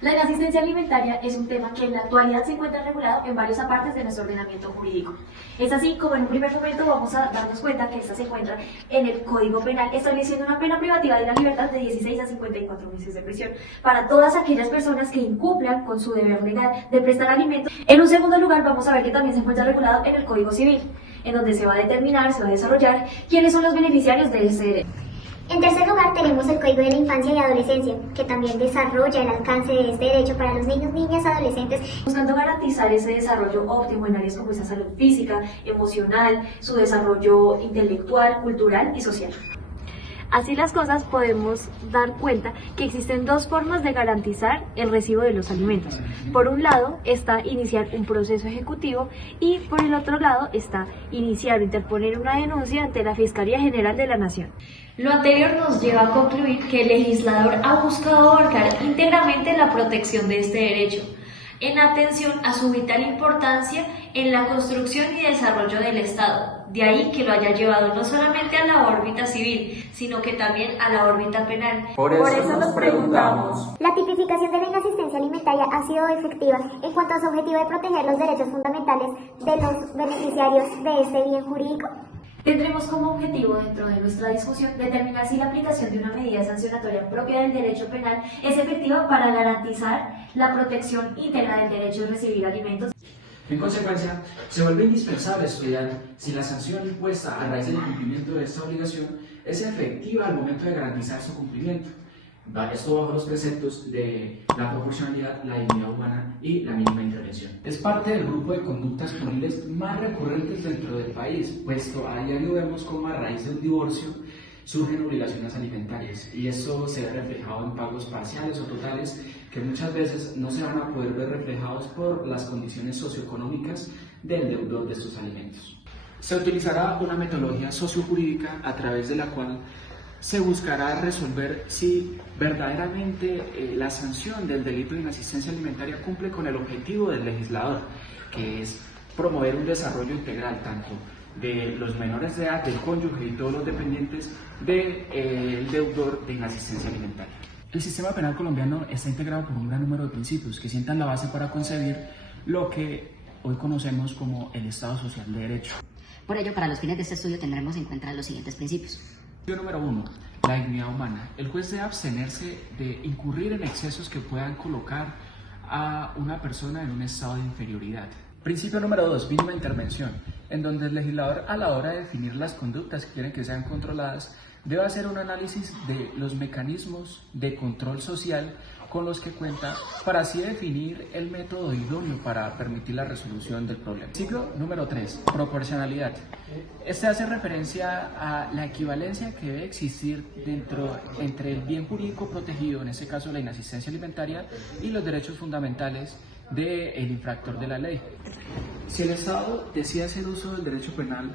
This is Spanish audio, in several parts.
La inasistencia alimentaria es un tema que en la actualidad se encuentra regulado en varias partes de nuestro ordenamiento jurídico. Es así como en un primer momento vamos a darnos cuenta que esta se encuentra en el Código Penal, estableciendo una pena privativa de la libertad de 16 a 54 meses de prisión para todas aquellas personas que incumplan con su deber legal de prestar alimentos. En un segundo lugar vamos a ver que también se encuentra regulado en el Código Civil, en donde se va a determinar, se va a desarrollar quiénes son los beneficiarios de ese derecho. En tercer lugar tenemos el Código de la Infancia y Adolescencia, que también desarrolla el alcance de este derecho para los niños, niñas, adolescentes, buscando garantizar ese desarrollo óptimo en áreas como esa salud física, emocional, su desarrollo intelectual, cultural y social. Así las cosas, podemos dar cuenta que existen dos formas de garantizar el recibo de los alimentos. Por un lado está iniciar un proceso ejecutivo y por el otro lado está iniciar o interponer una denuncia ante la Fiscalía General de la Nación. Lo anterior nos lleva a concluir que el legislador ha buscado abarcar íntegramente la protección de este derecho, en atención a su vital importancia en la construcción y desarrollo del Estado. De ahí que lo haya llevado no solamente a la órbita civil, sino que también a la órbita penal. Por eso nos preguntamos. la tipificación de la inasistencia alimentaria ha sido efectiva en cuanto a su objetivo de proteger los derechos fundamentales de los beneficiarios de este bien jurídico. Tendremos como objetivo dentro de nuestra discusión determinar si la aplicación de una medida sancionatoria propia del derecho penal es efectiva para garantizar la protección íntegra del derecho de recibir alimentos. En consecuencia, se vuelve indispensable estudiar si la sanción impuesta a raíz del incumplimiento de esta obligación es efectiva al momento de garantizar su cumplimiento. Esto bajo los preceptos de la proporcionalidad, la dignidad humana y la mínima intervención. Es parte del grupo de conductas punibles más recurrentes dentro del país, puesto a diario vemos cómo a raíz de un divorcio surgen obligaciones alimentarias y eso se ve reflejado en pagos parciales o totales que muchas veces no se van a poder ver reflejados por las condiciones socioeconómicas del deudor de estos alimentos. Se utilizará una metodología sociojurídica a través de la cual se buscará resolver si verdaderamente la sanción del delito de inasistencia alimentaria cumple con el objetivo del legislador, que es promover un desarrollo integral tanto de los menores de edad, del cónyuge y todos los dependientes del deudor de inasistencia alimentaria. El sistema penal colombiano está integrado por un gran número de principios que sientan la base para concebir lo que hoy conocemos como el Estado Social de Derecho. Por ello, para los fines de este estudio tendremos en cuenta los siguientes principios. Número 1. La dignidad humana. El juez debe abstenerse de incurrir en excesos que puedan colocar a una persona en un estado de inferioridad. Principio número 2. Mínima intervención, en donde el legislador a la hora de definir las conductas que quieren que sean controladas debe hacer un análisis de los mecanismos de control social con los que cuenta para así definir el método idóneo para permitir la resolución del problema. Ciclo número 3, proporcionalidad. Este hace referencia a la equivalencia que debe existir entre el bien jurídico protegido, en este caso la inasistencia alimentaria, y los derechos fundamentales del infractor de la ley. Si el Estado decide hacer uso del derecho penal,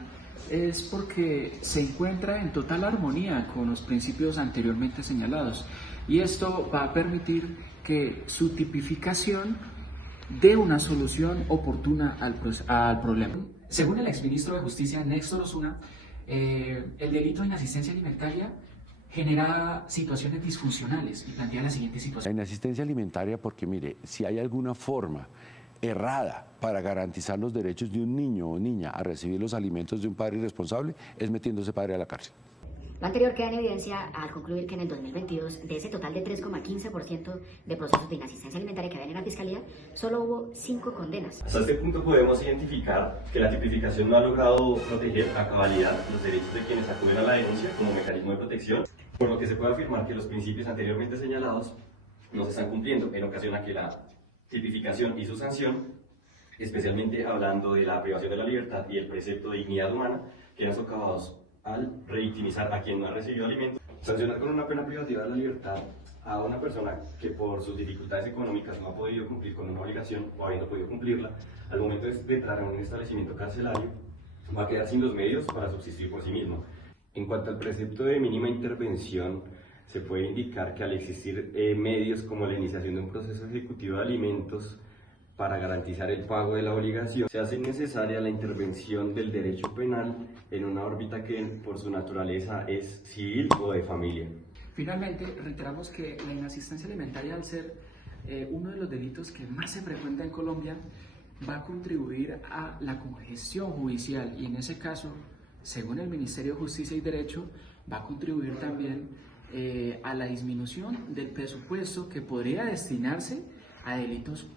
es porque se encuentra en total armonía con los principios anteriormente señalados y esto va a permitir que su tipificación dé una solución oportuna al problema. Según el exministro de Justicia Néstor Osuna, el delito de inasistencia alimentaria genera situaciones disfuncionales y plantea la siguiente situación. La inasistencia alimentaria porque mire, si hay alguna forma errada para garantizar los derechos de un niño o niña a recibir los alimentos de un padre irresponsable, es metiendo a ese padre a la cárcel. Lo anterior queda en evidencia al concluir que en el 2022, de ese total de 3,15% de procesos de inasistencia alimentaria que había en la Fiscalía, solo hubo 5 condenas. Hasta este punto podemos identificar que la tipificación no ha logrado proteger a cabalidad los derechos de quienes acuden a la denuncia como mecanismo de protección, por lo que se puede afirmar que los principios anteriormente señalados no se están cumpliendo, en ocasión a que la tipificación y su sanción, especialmente hablando de la privación de la libertad y el precepto de dignidad humana, quedan socavados al revictimizar a quien no ha recibido alimentos. Sancionar con una pena privativa de la libertad a una persona que por sus dificultades económicas no ha podido cumplir con una obligación o habiendo podido cumplirla, al momento de entrar en un establecimiento carcelario, va a quedar sin los medios para subsistir por sí mismo. En cuanto al precepto de mínima intervención, se puede indicar que al existir medios como la iniciación de un proceso ejecutivo de alimentos para garantizar el pago de la obligación, se hace necesaria la intervención del derecho penal en una órbita que por su naturaleza es civil o de familia. Finalmente, reiteramos que la inasistencia alimentaria, al ser uno de los delitos que más se frecuenta en Colombia, va a contribuir a la congestión judicial y en ese caso, según el Ministerio de Justicia y Derecho, va a contribuir también a la disminución del presupuesto que podría destinarse a delitos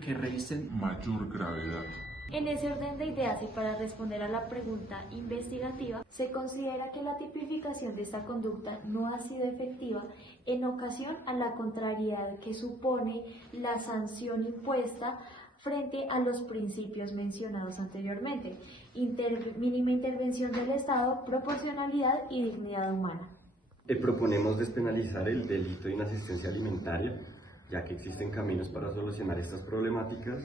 que revisten mayor gravedad. En ese orden de ideas y para responder a la pregunta investigativa, se considera que la tipificación de esta conducta no ha sido efectiva en ocasión a la contrariedad que supone la sanción impuesta frente a los principios mencionados anteriormente: mínima intervención del Estado, proporcionalidad y dignidad humana. Proponemos despenalizar el delito de inasistencia alimentaria, ya que existen caminos para solucionar estas problemáticas,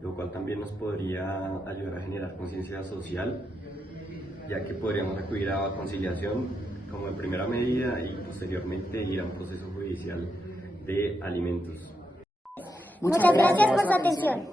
lo cual también nos podría ayudar a generar conciencia social, ya que podríamos acudir a conciliación como en primera medida y posteriormente ir a un proceso judicial de alimentos. Muchas gracias por su atención.